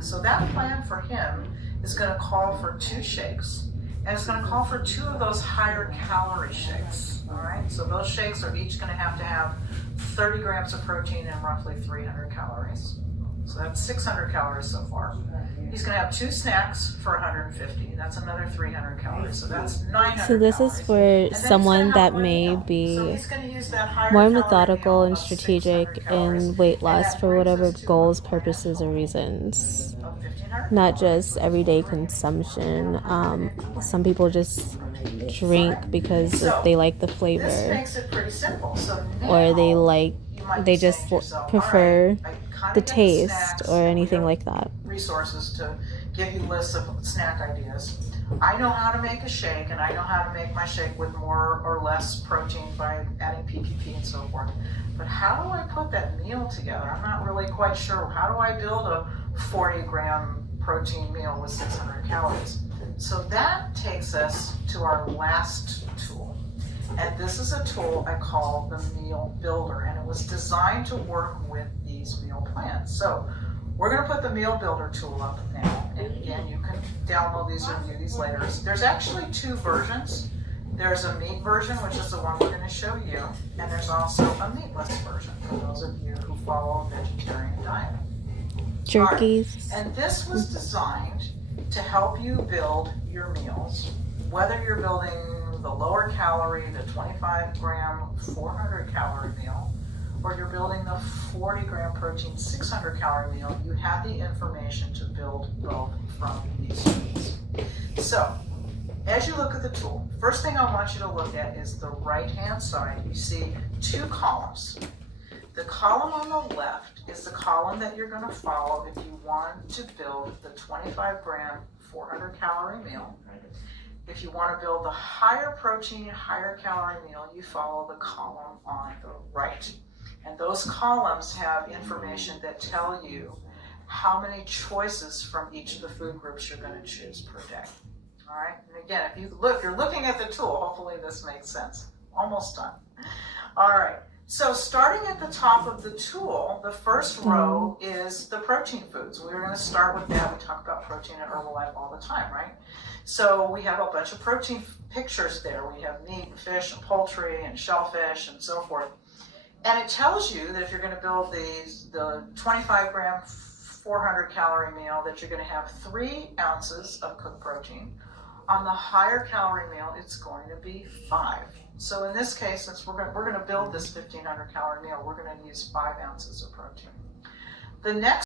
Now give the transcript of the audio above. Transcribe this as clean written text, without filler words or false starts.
So that plan for him is going to call for 2 shakes, and it's going to call for 2 of those higher calorie shakes. All right, so those shakes are each going to have 30 grams of protein and roughly 300 calories. So that's 600 calories so far. He's going to have 2 snacks for 150. That's another 300 calories. So that's 900 So this calories. is for someone that may be more methodical and strategic in weight loss for whatever goals, purposes, or reasons. Not just everyday consumption. Some people just drink because they like the flavor, or they just prefer the taste or anything like that. Resources to give you lists of snack ideas. I know how to make a shake, and I know how to make my shake with more or less protein by adding PPP and so forth. But how do I put that meal together? I'm not really quite sure. How do I build a 40-gram protein meal with 600 calories? So that takes us to our last tool. And this is a tool I call the Meal Builder, and it was designed to work with these meal plans. So we're going to put the Meal Builder tool up now, and again, you can download these or view these later. There's actually 2 versions. There's a meat version, which is the one we're going to show you, and there's also a meatless version for those of you who follow a vegetarian diet. Jerkies. Right. And this was designed to help you build your meals, whether you're building the lower calorie, the 25 gram, 400 calorie meal, or you're building the 40 gram protein, 600 calorie meal. You have the information to build both from these foods. So as you look at the tool, first thing I want you to look at is the right hand side. You see 2 columns. The column on the left is the column that you're going to follow if you want to build the 25 gram, 400 calorie meal. If you want to build the higher protein, higher calorie meal, you follow the column on the right. And those columns have information that tell you how many choices from each of the food groups you're going to choose per day. All right. And again, if you're looking at the tool, hopefully this makes sense. Almost done. All right. So starting at the top of the tool, the first row is the protein foods. We're going to start with that. We talk about protein at Herbalife all the time, right? So we have a bunch of protein pictures there. We have meat and fish and poultry and shellfish and so forth. And it tells you that if you're going to build the 25 gram, 400 calorie meal, that you're going to have 3 ounces of cooked protein. On the higher calorie meal, it's going to be 5. So in this case, since we're going to build this 1,500 calorie meal, we're going to use 5 ounces of protein. The next